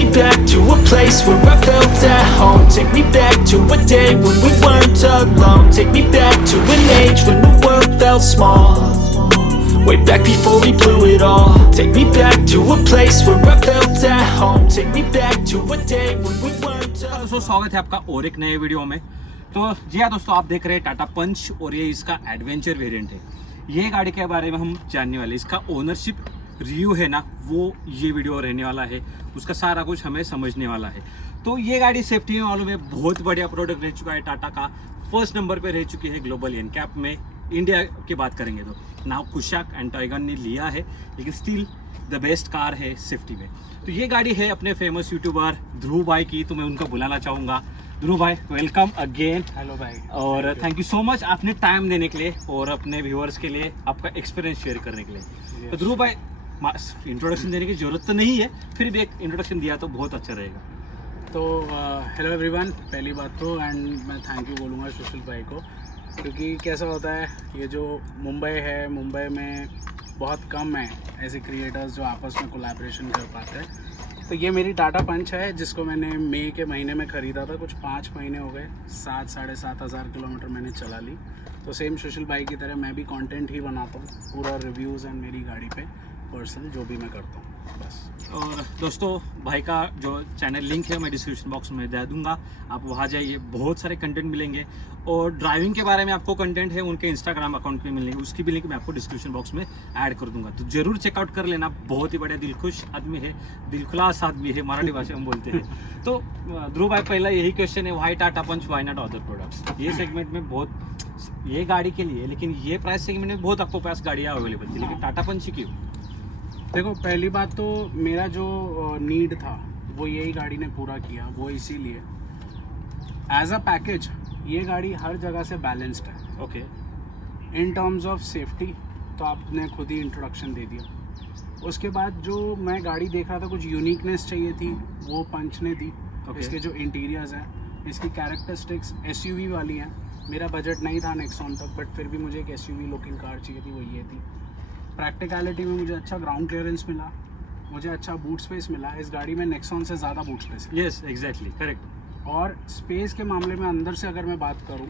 me back to a place where I felt at home. Take me back to a day when we weren't alone. Take me back to an age when the world felt small. Way back before we blew it all. Take me back to a place where I felt at home. Take me back to a day when we weren't alone. दोस्तों स्वागत है आपका और एक नए video में। तो जी हाँ दोस्तों, आप देख रहे हैं टाटा पंच और ये इसका एडवेंचर वेरिएंट है। ये गाड़ी के बारे में हम जानने वाले, इसका ओनरशिप रिव्यू है ना, वो ये वीडियो रहने वाला है। उसका सारा कुछ हमें समझने वाला है। तो ये गाड़ी सेफ्टी में मालूम है बहुत बढ़िया प्रोडक्ट रह चुका है। टाटा का फर्स्ट नंबर पे रह चुकी है ग्लोबल एनकैप में। इंडिया की बात करेंगे तो नाउ कुशाक एंड टाइगन ने लिया है, लेकिन स्टिल द बेस्ट कार है सेफ्टी में। तो ये गाड़ी है अपने फेमस यूट्यूबर ध्रुव भाई की, तो मैं उनको बुलाना चाहूँगा। ध्रुव भाई, वेलकम अगेन। हेलो भाई, और थैंक यू सो मच आपने टाइम देने के लिए और अपने व्यूअर्स के लिए आपका एक्सपीरियंस शेयर करने के लिए। तो ध्रुव भाई, इंट्रोडक्शन देने की जरूरत तो नहीं है, फिर भी एक इंट्रोडक्शन दिया तो बहुत अच्छा रहेगा। तो हेलो एवरीवन, पहली बात तो एंड मैं थैंक यू बोलूँगा सुशील भाई को, क्योंकि कैसा होता है ये जो मुंबई है, मुंबई में बहुत कम है ऐसे क्रिएटर्स जो आपस में कोलैबोरेशन कर पाते हैं। तो ये मेरी टाटा पंच है जिसको मैंने मई के महीने में ख़रीदा था। कुछ 5 महीने हो गए, 7-7.5 हज़ार किलोमीटर मैंने चला ली। तो सेम सुशील भाई की तरह मैं भी कंटेंट ही बनाता हूँ, पूरा रिव्यूज़ एंड मेरी गाड़ी पे पर्सनल जो भी मैं करता हूँ बस। और दोस्तों, भाई का जो चैनल लिंक है मैं डिस्क्रिप्शन बॉक्स में दे दूंगा, आप वहाँ जाइए, बहुत सारे कंटेंट मिलेंगे। और ड्राइविंग के बारे में आपको कंटेंट है उनके इंस्टाग्राम अकाउंट पे मिलेंगे, उसकी भी लिंक मैं आपको डिस्क्रिप्शन बॉक्स में ऐड कर दूंगा। तो जरूर चेकआउट कर लेना। बहुत ही बढ़िया दिलखुश आदमी है, दिलखुलास आदमी है, मराठी भाषा में बोलते हैं। तो ध्रुव भाई, पहला यही क्वेश्चन है, why Tata Punch, why not other products? ये सेगमेंट में बहुत, ये गाड़ी के लिए, लेकिन ये प्राइस सेगमेंट में बहुत आपको पास गाड़ियाँ अवेलेबल थी, लेकिन टाटा पंच ही क्यों? देखो, पहली बात तो मेरा जो नीड था वो यही गाड़ी ने पूरा किया। वो इसीलिए एज अ पैकेज ये गाड़ी हर जगह से बैलेंस्ड है। Okay. In terms of safety तो आपने खुद ही इंट्रोडक्शन दे दिया। उसके बाद जो मैं गाड़ी देख रहा था, कुछ यूनिकनेस चाहिए थी, वो पंच ने दी। इसके जो इंटीरियर्स हैं, इसकी कैरेक्टरिस्टिक्स एसयूवी वाली हैं। मेरा बजट नहीं था नेक्सॉन तक, बट फिर भी मुझे एक एसयूवी लुकिंग कार चाहिए थी, वो ये थी। प्रैक्टिकलिटी में मुझे अच्छा ग्राउंड क्लियरेंस मिला, मुझे अच्छा बूट स्पेस मिला। इस गाड़ी में नेक्सॉन से ज़्यादा बूट स्पेस है। Yes, exactly, correct. और स्पेस के मामले में अंदर से अगर मैं बात करूं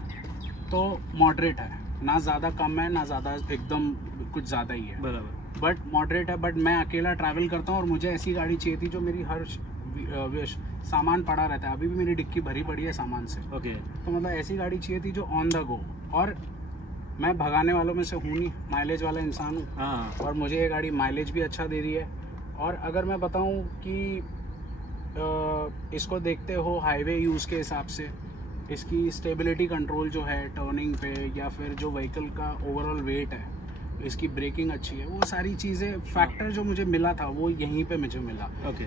तो मॉडरेट है, ना ज़्यादा कम है ना ज़्यादा एकदम कुछ ज़्यादा ही है, बराबर। बट मॉडरेट है। बट मैं अकेला ट्रैवल करता हूं और मुझे ऐसी गाड़ी चाहिए थी जो मेरी हर सामान पड़ा रहता है। अभी भी मेरी डिक्की भरी पड़ी है सामान से। ओके। तो मतलब ऐसी गाड़ी चाहिए थी जो ऑन द गो, और मैं भगाने वालों में से हूँ नहीं, माइलेज वाला इंसान हूँ। हाँ। और मुझे ये गाड़ी माइलेज भी अच्छा दे रही है। और अगर मैं बताऊँ कि इसको देखते हो हाईवे यूज़ के हिसाब से, इसकी स्टेबिलिटी कंट्रोल जो है टर्निंग पे, या फिर जो व्हीकल का ओवरऑल वेट है, इसकी ब्रेकिंग अच्छी है, वो सारी चीज़ें फैक्टर जो मुझे मिला था वो यहीं पे मुझे मिला। ओके।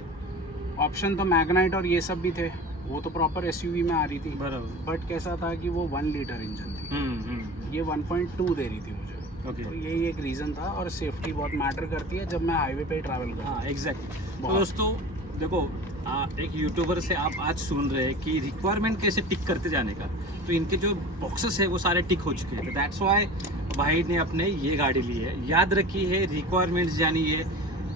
ऑप्शन तो मैग्नाइट और ये सब भी थे, वो तो प्रॉपर एसयूवी में आ रही थी, बराबर। बट कैसा था कि वो 1 लीटर इंजन थी, ये 1.2 दे रही थी मुझे। ओके। तो यही एक रीज़न था। और सेफ्टी बहुत मैटर करती है जब मैं हाईवे पे ट्रैवल करता हूँ। हाँ, एग्जैक्टली। तो दोस्तों देखो, एक यूट्यूबर से आप आज सुन रहे हैं कि रिक्वायरमेंट कैसे टिक करते जाने का, तो इनके जो बॉक्सेस है वो सारे टिक हो चुके हैं। दैट्स वाई भाई ने अपने ये गाड़ी ली है। याद रखी है, रिक्वायरमेंट्स जानिए,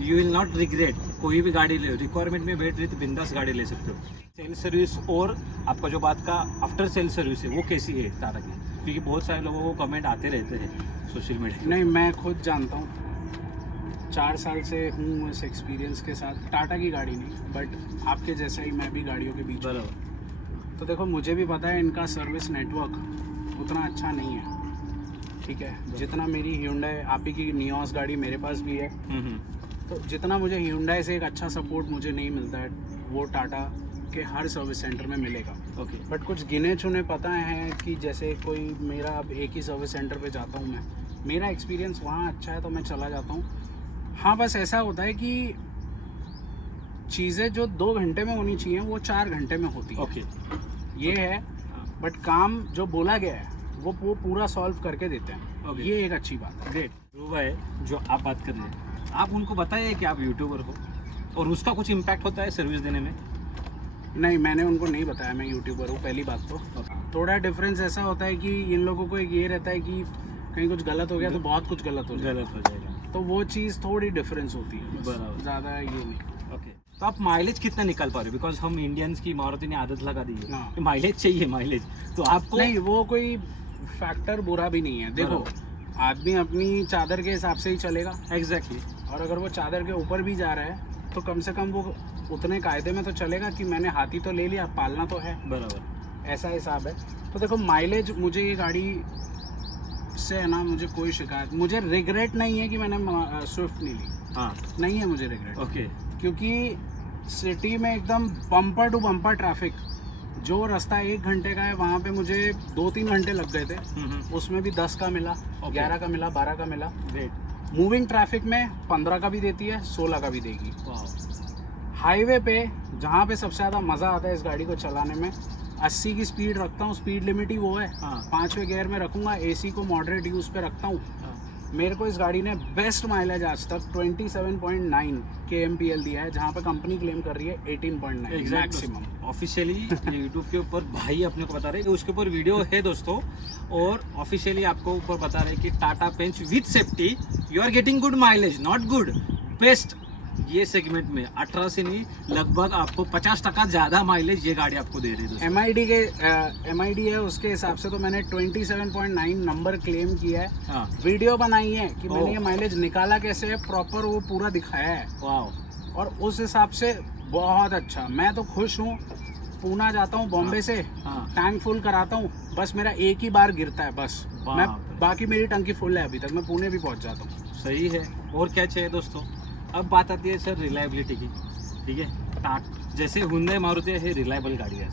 यू विल नॉट रिग्रेट। कोई भी गाड़ी ले, रिक्वायरमेंट में बैठ रही तो बिंदास गाड़ी ले सकते हो। सेल सर्विस और आपका जो बात का आफ्टर सेल सर्विस है वो कैसी है टाटा की? क्योंकि बहुत सारे लोगों को कमेंट आते रहते हैं सोशल मीडिया। नहीं, मैं खुद जानता हूँ, 4 साल से हूँ इस एक्सपीरियंस के साथ। टाटा की गाड़ी नहीं, बट आपके जैसा ही मैं भी गाड़ियों के बीच। बराबर। तो देखो, मुझे भी पता है इनका सर्विस नेटवर्क उतना अच्छा नहीं है, ठीक है। जितना मेरी Hyundai, आप ही की नियोस गाड़ी मेरे पास भी है, तो जितना मुझे Hyundai से एक अच्छा सपोर्ट मुझे नहीं मिलता है, वो टाटा के हर सर्विस सेंटर में मिलेगा। ओके। बट कुछ गिने चुने पता हैं कि जैसे कोई मेरा अब एक ही सर्विस सेंटर पे जाता हूँ मैं, मेरा एक्सपीरियंस वहाँ अच्छा है तो मैं चला जाता हूँ। हाँ, बस ऐसा होता है कि चीज़ें जो 2 घंटे में होनी चाहिए वो 4 घंटे में होती है। ओके। ये है, बट काम जो बोला गया है वो पूरा सॉल्व करके देते हैं। Okay. ये एक अच्छी बात है। ग्रेट। ध्रुव भाई, जो आप बात कर रहे हैं, आप उनको बताइए कि आप यूट्यूबर हो और उसका कुछ इम्पैक्ट होता है सर्विस देने में? नहीं, मैंने उनको नहीं बताया मैं यूट्यूबर हूँ, पहली बात तो। थोड़ा डिफरेंस ऐसा होता है कि इन लोगों को एक ये रहता है कि कहीं कुछ गलत हो गया तो बहुत कुछ गलत हो जाएगा, तो तो वो चीज़ थोड़ी डिफरेंस होती है, बराबर। ज़्यादा ये नहीं। ओके। तो आप माइलेज कितना निकाल पा रहे हो? बिकॉज हम इंडियंस की मारुति ने आदत लगा दी है हाँ। कि माइलेज चाहिए माइलेज, तो आपको नहीं, वो कोई फैक्टर बुरा भी नहीं है। देखो, आदमी अपनी चादर के हिसाब से ही चलेगा, एग्जैक्टली और अगर वो चादर के ऊपर भी जा रहा है तो कम से कम वो उतने कायदे में तो चलेगा कि मैंने हाथी तो ले लिया, पालना तो है, बराबर। ऐसा हिसाब है। तो देखो, माइलेज मुझे ये गाड़ी से है ना, मुझे कोई शिकायत, मुझे रिग्रेट नहीं है कि मैंने स्विफ्ट नहीं ली, हाँ नहीं है मुझे रिग्रेट। ओके। क्योंकि सिटी में एकदम बम्पर टू बम्पर ट्रैफिक, जो रास्ता 1 घंटे का है वहाँ पे मुझे 2-3 घंटे लग गए थे, उसमें भी 10 का मिला, 11 का मिला, 12 का मिला। ग्रेट। मूविंग ट्रैफिक में 15 का भी देती है, 16 का भी देगी। वाओ। हाईवे पे जहाँ पे सबसे ज़्यादा मज़ा आता है इस गाड़ी को चलाने में, 80 की स्पीड रखता हूँ, स्पीड लिमिट ही वो है। हाँ। 5वें गियर में रखूँगा, एसी को मॉडरेट यूज़ पे रखता हूँ। हाँ। मेरे को इस गाड़ी ने बेस्ट माइलेज आज तक 27.9 kmpl दिया है, जहाँ पे कंपनी क्लेम कर रही है 18.9 मैक्सिमम। ऑफिशियली यूट्यूब के ऊपर भाई अपने को बता रहे हैं कि उसके ऊपर वीडियो है दोस्तों, और ऑफिशियली आपको ऊपर बता रहे हैं कि Tata Punch with safety you are getting good mileage, not good, best. ये सेगमेंट में 18 से नहीं, लगभग आपको 50% ज़्यादा माइलेज ये गाड़ी आपको दे रही है दोस्तों। MID है, उसके हिसाब से तो मैंने 27.9 नंबर क्लेम किया है। हाँ। वीडियो बनाई है कि मैंने ओह। ये माइलेज निकाला कैसे है, प्रॉपर वो पूरा दिखाया है, वाओ। और उस हिसाब से बहुत अच्छा। मैं तो खुश हूँ। पूना जाता हूँ बॉम्बे से, हाँ। टैंक फुल कराता हूँ, बस मेरा एक ही बार गिरता है बस, बाप मैं रे। बाकी मेरी टंकी फुल है अभी तक, मैं पुणे भी पहुँच जाता हूँ। सही है। और क्या चाहिए दोस्तों? अब बात आती है सर रिलायबिलिटी की, ठीक है। जैसे हुंडई मारुति है रिलायबल गाड़ी है,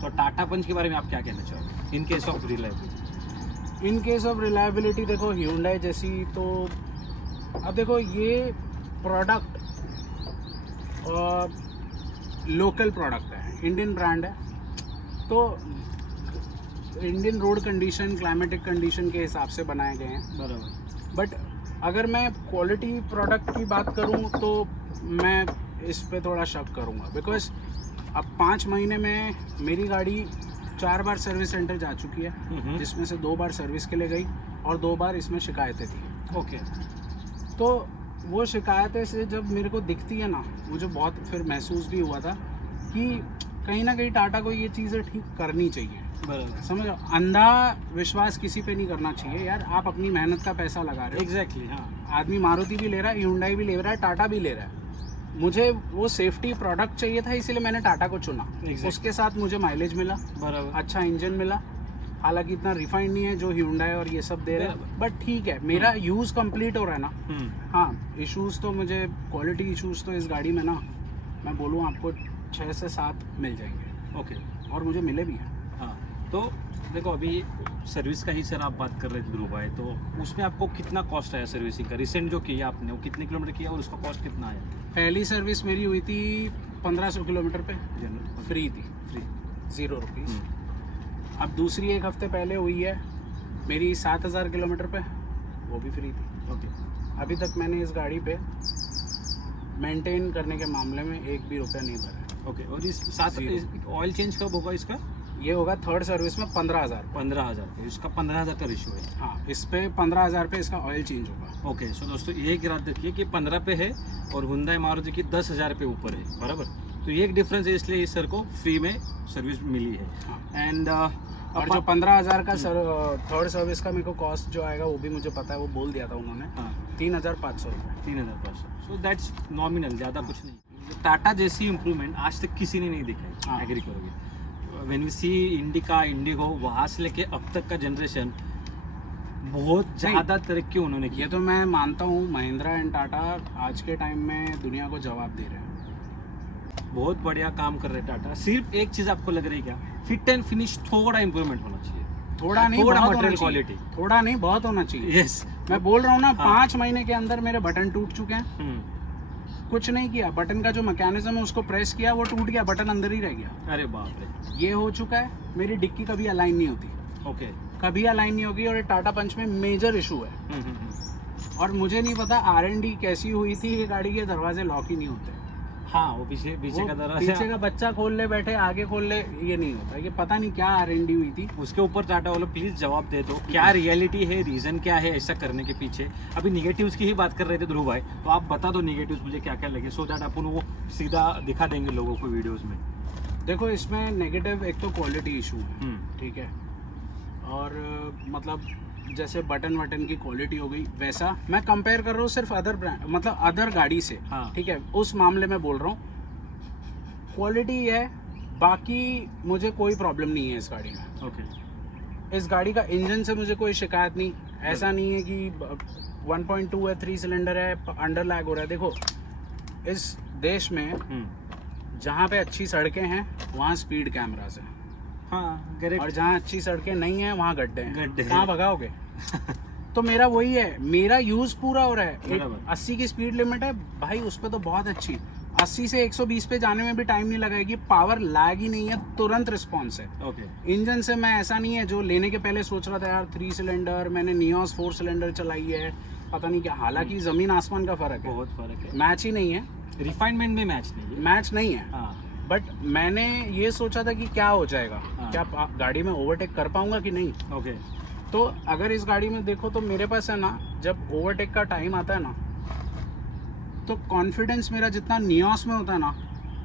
तो टाटा पंच के बारे में आप क्या कहना चाहोगे in case of reliability? In case of reliability देखो, Hyundai जैसी तो, अब देखो ये प्रोडक्ट लोकल प्रोडक्ट है, इंडियन ब्रांड है, तो Indian road condition, climatic condition के हिसाब से बनाए गए हैं। बराबर। बट अगर मैं क्वालिटी प्रोडक्ट की बात करूं तो मैं इस पे थोड़ा शक करूंगा, बिकॉज अब 5 महीने में मेरी गाड़ी 4 बार सर्विस सेंटर जा चुकी है, जिसमें से 2 बार सर्विस के लिए गई और 2 बार इसमें शिकायतें थी। ओके। तो वो शिकायतें से जब मेरे को दिखती है ना, मुझे बहुत फिर महसूस भी हुआ था कि कहीं ना कहीं टाटा को ये चीज़ें ठीक करनी चाहिए। बराबर। समझो, अंधा विश्वास किसी पे नहीं करना चाहिए यार। आप अपनी मेहनत का पैसा लगा रहे हो। एग्जैक्टली। हाँ। आदमी मारुति भी ले रहा है, Hyundai भी ले रहा है, टाटा भी ले रहा है। मुझे वो सेफ्टी प्रोडक्ट चाहिए था, इसीलिए मैंने टाटा को चुना। Exactly. उसके साथ मुझे माइलेज मिला, बराबर। अच्छा इंजन मिला, हालांकि इतना रिफाइंड नहीं है जो Hyundai और ये सब दे रहे हैं, बट ठीक है, मेरा यूज़ कंप्लीट हो रहा है ना। हाँ, इश्यूज़ तो मुझे, क्वालिटी इश्यूज़ तो इस गाड़ी में ना, मैं बोलूँ आपको 6 से 7 मिल जाएंगे। ओके। और मुझे मिले भी हैं। हाँ, तो देखो अभी सर्विस का ही सर आप बात कर रहे थे ध्रुव भाई, तो उसमें आपको कितना कॉस्ट आया सर्विसिंग का? रिसेंट जो किया आपने वो कितने किलोमीटर किया और उसका कॉस्ट कितना आया? पहली सर्विस मेरी हुई थी 1500 किलोमीटर पे, जनरल फ्री थी, फ्री। 0 रुपीज़। अब दूसरी 1 हफ्ते पहले हुई है मेरी 7000 किलोमीटर पे, वो भी फ्री थी। ओके। अभी तक मैंने इस गाड़ी पे मेंटेन करने के मामले में 1 भी रुपया नहीं भरा। ओके। और इस साथ ऑयल चेंज कब होगा इसका? ये होगा 3rd सर्विस में 15,000। 15,000 का, इसका 15,000 का रेशियो है। हाँ, इस पे 15,000 पे इसका ऑयल चेंज होगा। ओके। सो दोस्तों ये याद रखिए कि 15 पे है और हुंडई मारुति की 10,000 पे ऊपर है, बराबर। तो ये एक डिफरेंस है, इसलिए इस सर को फ्री में सर्विस मिली है। हाँ। एंड और जो 15,000 का 3rd सर्विस का मेरे को कॉस्ट जो आएगा वो भी मुझे पता है, वो बोल दिया था उन्होंने, 3,500 रुपये। 3,500। सो दैट्स नॉमिनल, ज़्यादा कुछ नहीं। टाटा जैसी इम्प्रूवमेंट आज तक किसी ने नहीं दिखाई। हाँ। एग्री करोगे? When we see Indica, Indigo, वहाँ से लेके अब तक का जनरेशन बहुत ज़्यादा तरक्की उन्होंने की। ये तो मैं मानता हूँ, महिंद्रा एंड टाटा आज के टाइम में दुनिया को जवाब दे रहे हैं। बहुत बढ़िया काम कर रहे हैं टाटा। सिर्फ एक चीज़ आपको लग रही है क्या? फिट एंड फिनिश थोड़ा इम्प्रूवमेंट होना चाहिए। थोड़ा नहीं, थोड़ा बहुत होना मटेरियल चाहिए। क्वालिटी। थोड़ा नहीं, बहुत होना चाहिए। यस। मैं बोल रहा हूँ ना, हाँ। 5 महीने के अंदर मेरे बटन टूट चुके हैं। कुछ नहीं किया, बटन का जो मैकेनिज्म है उसको प्रेस किया, वो टूट गया, बटन अंदर ही रह गया। अरे बाप रे। ये हो चुका है। मेरी डिक्की कभी अलाइन नहीं होती, ओके। कभी अलाइन नहीं होगी, और ये टाटा पंच में मेजर इशू है। और मुझे नहीं पता R&D कैसी हुई थी, ये गाड़ी के दरवाजे लॉक ही नहीं होते। हाँ वो पीछे वो का दरवाजा, पीछे का बच्चा खोल ले बैठे, आगे खोल ले, ये नहीं होता। ये पता नहीं क्या R&D हुई थी। उसके ऊपर टाटा वालों प्लीज जवाब दे दो, क्या रियलिटी है, रीजन क्या है ऐसा करने के पीछे। अभी निगेटिव्स की ही बात कर रहे थे ध्रुव भाई, तो आप बता दो निगेटिव्स मुझे क्या क्या लगे, सो दैट अपन वो सीधा दिखा देंगे लोगों को वीडियोस में। देखो इसमें नेगेटिव एक तो क्वालिटी इशू है, ठीक है, और मतलब जैसे बटन वटन की क्वालिटी हो गई, वैसा मैं कंपेयर कर रहा हूँ सिर्फ अदर ब्रांड, मतलब अदर गाड़ी से, हाँ। ठीक है, उस मामले में बोल रहा हूँ। क्वालिटी है, बाकी मुझे कोई प्रॉब्लम नहीं है इस गाड़ी में। ओके, इस गाड़ी का इंजन से मुझे कोई शिकायत नहीं, ऐसा नहीं है कि 1.2 है, 3 सिलेंडर है, अंडर लैग हो रहा है। देखो इस देश में जहाँ पे अच्छी सड़कें हैं वहाँ स्पीड कैमरास है, हाँ करेक्ट, और जहाँ अच्छी सड़कें नहीं हैं वहाँ गड्ढे हैं, गड्ढे हैं। कहाँ भगाओगे? तो मेरा वही है, मेरा यूज पूरा हो रहा है। बराबर। 80 की स्पीड लिमिट है भाई, उस पर तो बहुत अच्छी, 80 से 120 पे जाने में भी टाइम नहीं लगाएगी, पावर लैग ही नहीं है, तुरंत रिस्पॉन्स है। ओके, इंजन से मैं ऐसा नहीं है जो लेने के पहले सोच रहा था यार 3 सिलेंडर, मैंने नियोस 4 सिलेंडर चलाई है, पता नहीं क्या, हालांकि जमीन आसमान का फर्क है, बहुत फर्क है, मैच ही नहीं है, रिफाइनमेंट में मैच नहीं है। मैच नहीं है। हाँ बट मैंने ये सोचा था कि क्या हो जाएगा, हाँ। क्या गाड़ी में ओवरटेक कर पाऊंगा कि नहीं। ओके, तो अगर इस गाड़ी में देखो तो मेरे पास है ना, जब ओवरटेक का टाइम आता है ना, तो कॉन्फिडेंस मेरा जितना नियोस में होता है ना,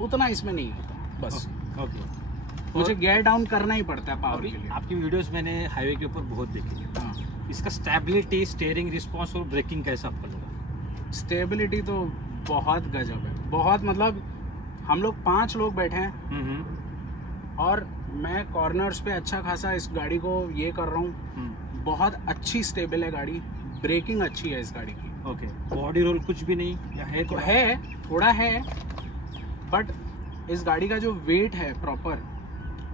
उतना इसमें नहीं होता। बस ओके, मुझे गियर डाउन करना ही पड़ता है पावर अभी के लिए। आपकी वीडियोस मैंने हाईवे के ऊपर बहुत देखी है, हाँ, इसका स्टेबिलिटी, स्टीयरिंग रिस्पांस और ब्रेकिंग कैसा आपको लगा? स्टेबिलिटी तो बहुत गजब है, बहुत, मतलब हम लोग 5 लोग बैठे हैं और मैं कॉर्नर्स पे अच्छा खासा इस गाड़ी को ये कर रहा हूँ, बहुत अच्छी स्टेबल है गाड़ी, ब्रेकिंग अच्छी है इस गाड़ी की। ओके, बॉडी रोल कुछ भी नहीं या है? तो है, थोड़ा है, बट इस गाड़ी का जो वेट है प्रॉपर,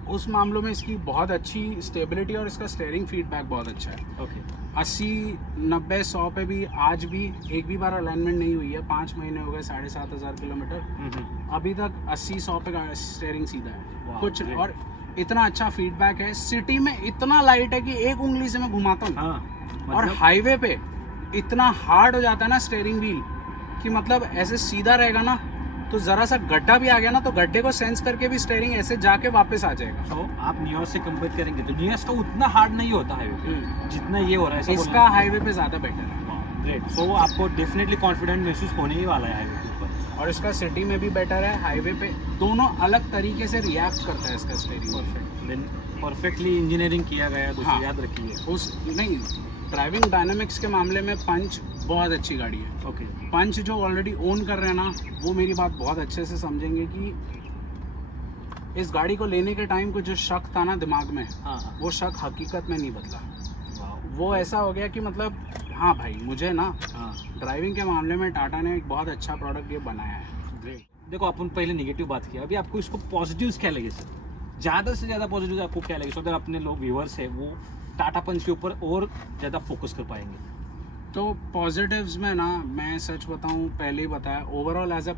उस मामलों में इसकी बहुत अच्छी स्टेबिलिटी, और इसका स्टीयरिंग फीडबैक बहुत अच्छा है। ओके, 80, 90, 100 पे भी आज भी एक भी बार अलाइनमेंट नहीं हुई है। 5 महीने हो गए, 7,500 किलोमीटर, अभी तक 80, 100 पे स्टीयरिंग सीधा है Wow, कुछ, great. और इतना अच्छा फीडबैक है। सिटी में इतना लाइट है कि एक उंगली से मैं घुमाता हूँ, हाँ और हाईवे पे इतना हार्ड हो जाता है ना स्टीयरिंग व्हील, कि मतलब ऐसे सीधा रहेगा ना, तो जरा सा गड्ढा भी आ गया ना, तो गड्ढे को सेंस करके भी स्टीयरिंग ऐसे जाके वापस आ जाएगा। तो आप नियोस से कंपेयर करेंगे तो नियोस का उतना हार्ड नहीं होता हाईवे पे जितना ये हो रहा है, ऐसा इसका हाईवे पे ज़्यादा बेटर है, ग्रेट। सो आपको डेफिनेटली कॉन्फिडेंट महसूस होने ही वाला है हाईवे के ऊपर। और इसका सिटी में भी बेटर है, हाईवे पे दोनों अलग तरीके से रिएक्ट करता है इसका steering. Perfect, then perfectly engineering किया गया है, दोस्तों हाँ। याद रखिए। उस नहीं, ड्राइविंग डायनामिक्स के मामले में पंच बहुत अच्छी गाड़ी है। ओके, पंच जो ऑलरेडी ओन कर रहे हैं ना, वो मेरी बात बहुत अच्छे से समझेंगे कि इस गाड़ी को लेने के टाइम को जो शक था ना दिमाग में, हाँ वो शक हकीकत में नहीं बदला। हाँ, वो ऐसा हो गया कि मतलब हाँ भाई, मुझे ना हाँ ड्राइविंग के मामले में टाटा ने एक बहुत अच्छा प्रोडक्ट ये बनाया है। ग्रेट। देखो अपन पहले नेगेटिव बात किया, अभी आपको इसको पॉजिटिव्स क्या लगे सर? ज़्यादा से ज़्यादा पॉजिटिव आपको क्या लगे, सो दैट अपने लोग व्यूअर्स है वो टाटा पंच के ऊपर और ज़्यादा फोकस कर पाएंगे। तो पॉजिटिव्स में ना, मैं सच बताऊं, पहले ही बताया, ओवरऑल एज अ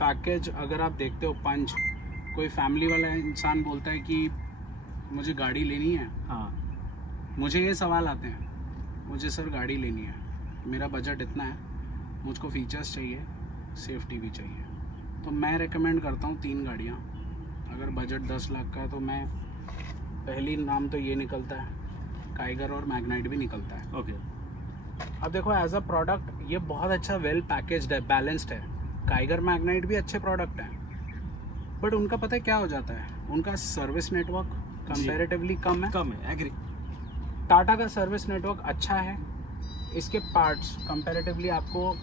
पैकेज अगर आप देखते हो पंच, कोई फैमिली वाला इंसान बोलता है कि मुझे गाड़ी लेनी है, हाँ, मुझे ये सवाल आते हैं, मुझे सर गाड़ी लेनी है, मेरा बजट इतना है, मुझको फीचर्स चाहिए, सेफ्टी भी चाहिए, तो मैं रेकमेंड करता हूँ 3 गाड़ियाँ। अगर बजट 10 लाख का है तो मैं, पहली नाम तो ये निकलता है, काइगर और मैग्नाइट भी निकलता है। ओके, अब देखो एज अ प्रोडक्ट ये बहुत अच्छा वेल पैकेज्ड है, बैलेंस्ड है। काइगर मैग्नाइट भी अच्छे प्रोडक्ट हैं, बट उनका पता है क्या हो जाता है, उनका सर्विस नेटवर्क कंपैरेटिवली कम है। कम है, एग्री। टाटा का सर्विस नेटवर्क अच्छा है, इसके पार्ट्स कंपैरेटिवली आपको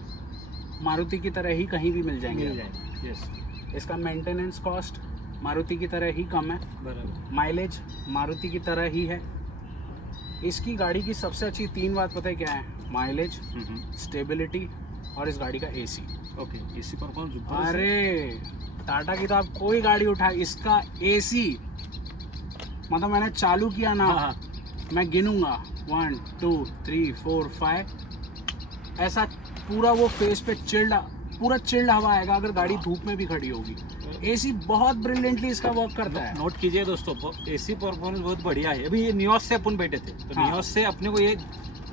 मारुति की तरह ही कहीं भी मिल जाएंगे। मिल जाएगा, यस, इसका मेंटेनेंस कॉस्ट मारुति की तरह ही कम है, बराबर। माइलेज मारुति की तरह ही है। इसकी गाड़ी की सबसे अच्छी 3 बात पता है क्या है, माइलेज, स्टेबिलिटी और इस गाड़ी का एसी। Okay, AC performance. अरे टाटा की तो आप कोई गाड़ी उठाए, इसका एसी, मतलब मैंने चालू किया ना, हाँ, मैं गिनूंगा 1 2 3 4 5, ऐसा पूरा वो फेस पे पूरा चिल्ड हवा आएगा अगर गाड़ी धूप में भी खड़ी होगी। एसी बहुत ब्रिलियंटली इसका वर्क करता है। नोट कीजिए दोस्तों, एसी परफॉर्मेंस बहुत बढ़िया है। अभी ये नियोस से अपन बैठे थे, तो हाँ। नियोस से अपने को ये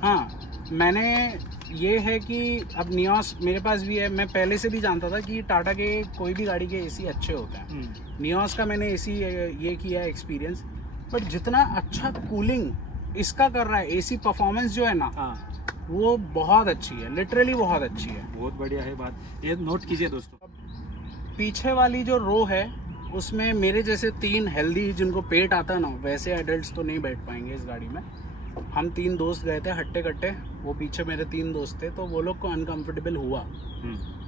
हाँ, मैंने ये है कि अब नियोस मेरे पास भी है, मैं पहले से भी जानता था कि टाटा के कोई भी गाड़ी के एसी अच्छे होते हैं। नियोस का मैंने एसी ये किया एक्सपीरियंस, बट जितना अच्छा कूलिंग इसका कर रहा है, एसी परफॉर्मेंस जो है ना, हाँ, वो बहुत अच्छी है, लिटरली बहुत अच्छी है। बहुत बढ़िया है बात, ये नोट कीजिए दोस्तों। पीछे वाली जो रो है उसमें मेरे जैसे 3 हेल्दी जिनको पेट आता है ना, वैसे एडल्ट्स तो नहीं बैठ पाएंगे इस गाड़ी में। हम 3 दोस्त गए थे हट्टे कट्टे, वो पीछे मेरे 3 दोस्त थे, तो वो लोग को अनकंफर्टेबल हुआ,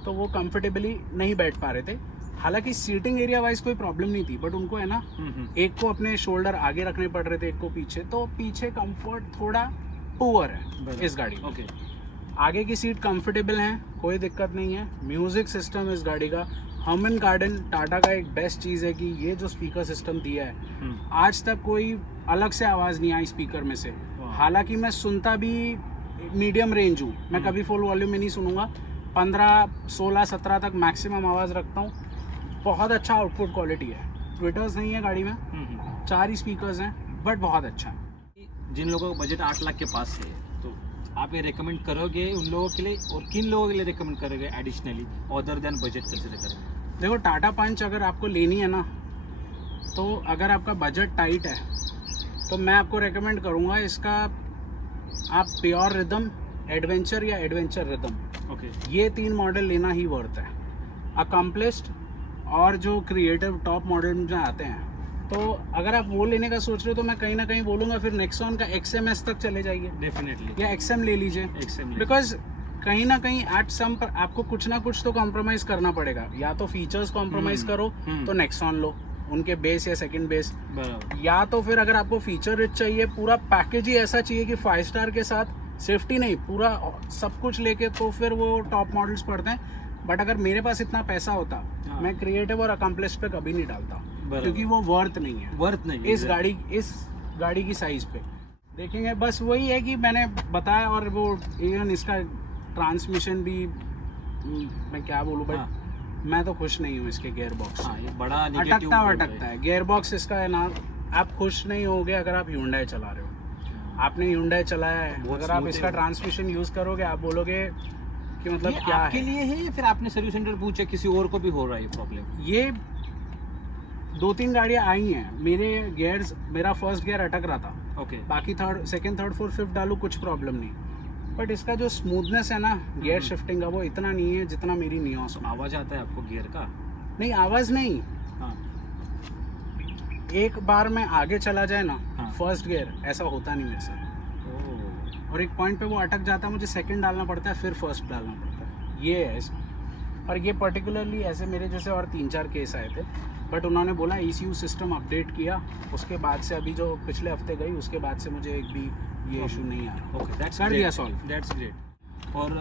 तो वो कंफर्टेबली नहीं बैठ पा रहे थे। हालांकि सीटिंग एरिया वाइज कोई प्रॉब्लम नहीं थी, बट उनको है ना, एक को अपने शोल्डर आगे रखने पड़ रहे थे, एक को पीछे, तो पीछे कंफर्ट थोड़ा पुअर है इस गाड़ी में। ओके, आगे की सीट कंफर्टेबल है, कोई दिक्कत नहीं है। म्यूजिक सिस्टम इस गाड़ी का, हमन गार्डन टाटा का एक बेस्ट चीज़ है कि ये जो स्पीकर सिस्टम दिया है, आज तक कोई अलग से आवाज़ नहीं आई स्पीकर में से। हालांकि मैं सुनता भी मीडियम रेंज हूँ, मैं कभी फुल वॉल्यूम में नहीं सुनूंगा, 15, 16, 17 तक मैक्सिमम आवाज़ रखता हूँ। बहुत अच्छा आउटपुट क्वालिटी है, ट्विटर्स नहीं है गाड़ी में, 4 ही स्पीकर्स हैं, बट बहुत अच्छा है। जिन लोगों का बजट 8 लाख के पास है, तो आप ये रेकमेंड करोगे उन लोगों के लिए, और किन लोगों के लिए रेकमेंड करोगे additionally other than budget consider करेंगे? देखो, टाटा पंच अगर आपको लेनी है ना, तो अगर आपका बजट टाइट है तो मैं आपको रेकमेंड करूँगा इसका, आप प्योर रिदम, एडवेंचर या एडवेंचर रिदम, ओके, ये 3 मॉडल लेना ही वर्थ है। अकम्प्लिश्ड और जो क्रिएटिव टॉप मॉडल में आते हैं, तो अगर आप वो लेने का सोच रहे हो तो मैं कहीं ना कहीं बोलूँगा फिर नेक्सॉन का XMS तक चले जाइए, डेफिनेटली, या XM ले लीजिए, बिकॉज कहीं ना कहीं एट सम पर आपको कुछ ना कुछ तो कॉम्प्रोमाइज़ करना पड़ेगा। या तो फीचर्स कॉम्प्रोमाइज़ करो तो नेक्सॉन लो, उनके बेस या सेकंड बेस, या तो फिर अगर आपको फीचर रिच चाहिए, पूरा पैकेज ही ऐसा चाहिए कि 5 स्टार के साथ, सेफ्टी नहीं, पूरा सब कुछ लेके, तो फिर वो टॉप मॉडल्स पड़ते हैं। बट अगर मेरे पास इतना पैसा होता, मैं क्रिएटिव और अकम्प्लिश्ड पे कभी नहीं डालता, क्योंकि वो वर्थ नहीं है इस गाड़ी की साइज पे। देखेंगे, बस वही है कि मैंने बताया, और वो इवन इसका ट्रांसमिशन भी, मैं क्या बोलूँ, बट मैं तो खुश नहीं हूँ इसके गियर बॉक्स। ये बड़ा अटकता है गियर बॉक्स इसका है ना। आप खुश नहीं होगे अगर आप Hyundai चला रहे हो, आपने Hyundai चलाया है, अगर आप इसका ट्रांसमिशन यूज करोगे, आप बोलोगे कि मतलब क्या आपके लिए है, या फिर आपने सर्विस सेंटर पूछा किसी और को भी हो रहा है ये प्रॉब्लम? ये 2-3 गाड़ियाँ आई हैं, मेरा फर्स्ट गियर अटक रहा था, ओके, बाकी सेकंड, थर्ड, फोर्थ, फिफ्थ डालू, कुछ प्रॉब्लम नहीं। बट इसका जो स्मूथनेस है ना गियर शिफ्टिंग का, वो इतना नहीं है जितना मेरी नियोस में। आवाज़ आता है आपको गियर का? नहीं, आवाज़ नहीं, हाँ, एक बार में आगे चला जाए ना, हाँ, फर्स्ट गियर, ऐसा होता नहीं मेरे साथ। और एक पॉइंट पे वो अटक जाता है, मुझे सेकंड डालना पड़ता है, फिर फर्स्ट डालना पड़ता है, ये है इसमें। और ये पर्टिकुलरली ऐसे मेरे जैसे और 3-4 केस आए थे, बट उन्होंने बोला ECU सिस्टम अपडेट किया, उसके बाद से अभी जो पिछले हफ्ते गई, उसके बाद से मुझे एक भी ये इशू नहीं आया। ओके, दैट्स कर दिया सॉल्व, दैट्स ग्रेट। और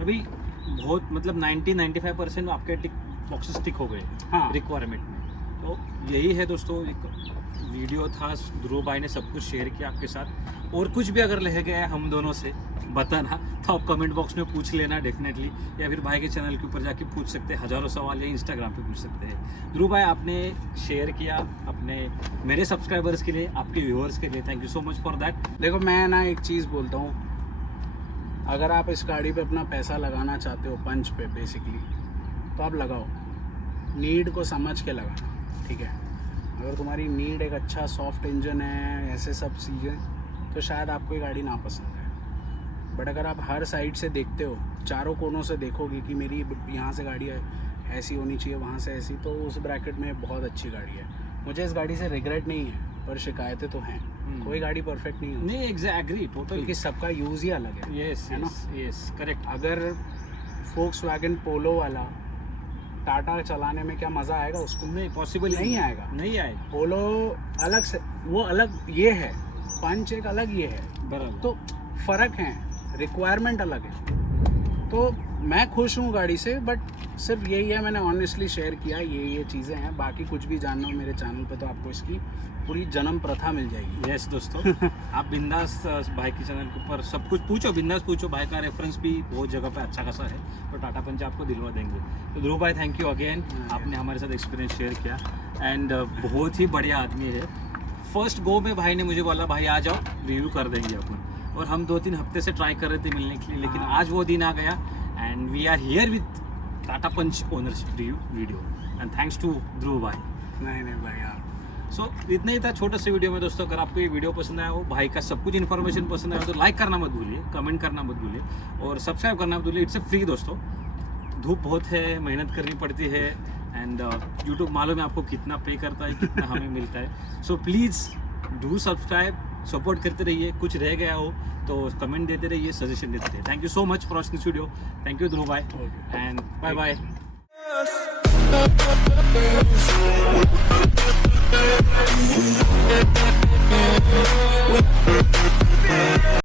अभी बहुत मतलब 90-95% आपके टिक बॉक्सेस टिक हो गए, हाँ, रिक्वायरमेंट में। तो यही है दोस्तों, एक वीडियो था, ध्रुव भाई ने सब कुछ शेयर किया आपके साथ। और कुछ भी अगर रह गया हम दोनों से बताना, तो आप कमेंट बॉक्स में पूछ लेना डेफिनेटली, या फिर भाई के चैनल के ऊपर जाके पूछ सकते हैं, हज़ारों सवाल, या इंस्टाग्राम पे पूछ सकते हैं। ध्रुव भाई, आपने शेयर किया अपने मेरे सब्सक्राइबर्स के लिए, आपके व्यूअर्स के लिए, thank you so much for that. देखो, मैं ना एक चीज़ बोलता हूँ, अगर आप इस गाड़ी पे अपना पैसा लगाना चाहते हो, पंच पे बेसिकली, तो आप लगाओ, नीड को समझ के लगाना, ठीक है। अगर तुम्हारी नीड एक अच्छा सॉफ्ट इंजन है, ऐसे सब चीज़ें, तो शायद आपको ये गाड़ी ना पसंद है। बट अगर आप हर साइड से देखते हो, चारों कोनों से देखोगे कि मेरी यहाँ से गाड़ी ऐसी होनी चाहिए, वहाँ से ऐसी, तो उस ब्रैकेट में बहुत अच्छी गाड़ी है। मुझे इस गाड़ी से रिग्रेट नहीं है, पर शिकायतें तो हैं। कोई गाड़ी परफेक्ट नहीं होती। नहीं, एग्जैक्टली, टोटल, क्योंकि सबका यूज़ ही अलग है। यस, है ना? Yes, correct. अगर Volkswagen पोलो वाला टाटा चलाने में क्या मज़ा आएगा उसको? नहीं, पॉसिबल नहीं आएगा, नहीं आएगा। पोलो अलग से, वो अलग ये है, पंच एक अलग ये है, बराबर। तो फ़र्क है, रिक्वायरमेंट अलग है। तो मैं खुश हूँ गाड़ी से, बट सिर्फ यही है, मैंने ऑनेस्टली शेयर किया, ये चीज़ें हैं। बाकी कुछ भी जानना हो मेरे चैनल पे, तो आपको इसकी पूरी जन्म प्रथा मिल जाएगी। यस दोस्तों, आप बिंदास भाई के चैनल के ऊपर सब कुछ पूछो, बिंदास पूछो, भाई का रेफरेंस भी बहुत जगह पे अच्छा खासा है, तो टाटा पंच आपको दिलवा देंगे। तो ध्रुव भाई, थैंक यू अगेन, आपने हमारे साथ एक्सपीरियंस शेयर किया, एंड बहुत ही बढ़िया आदमी है। फर्स्ट गो में भाई ने मुझे बोला, भाई आ जाओ, रिव्यू कर देंगे अपन। और हम 2-3 हफ्ते से ट्राई कर रहे थे मिलने के लिए, लेकिन आज वो दिन आ गया and we are here with Tata Punch ownership review video and thanks to Dhruv भाई। नहीं भाई यार, सो इतना ही था छोटा सा वीडियो में दोस्तों। अगर आपको ये वीडियो पसंद आया हो, भाई का सब कुछ इन्फॉर्मेशन पसंद आया तो लाइक करना मत भूलिए, कमेंट करना मत भूलिए और सब्सक्राइब करना मत भूलिए। इट्स फ्री दोस्तों, धूप बहुत है, मेहनत करनी पड़ती है एंड यूट्यूब मालूम है आपको कितना पे करता है, कितना हमें मिलता है। So please do subscribe, support करते रहिए। कुछ रह गया हो तो कमेंट देते रहिए, सजेशन देते रहिए। Thank you so much for watching this video. Thank you Dhruv भाई एंड बाय बाय। Yeah.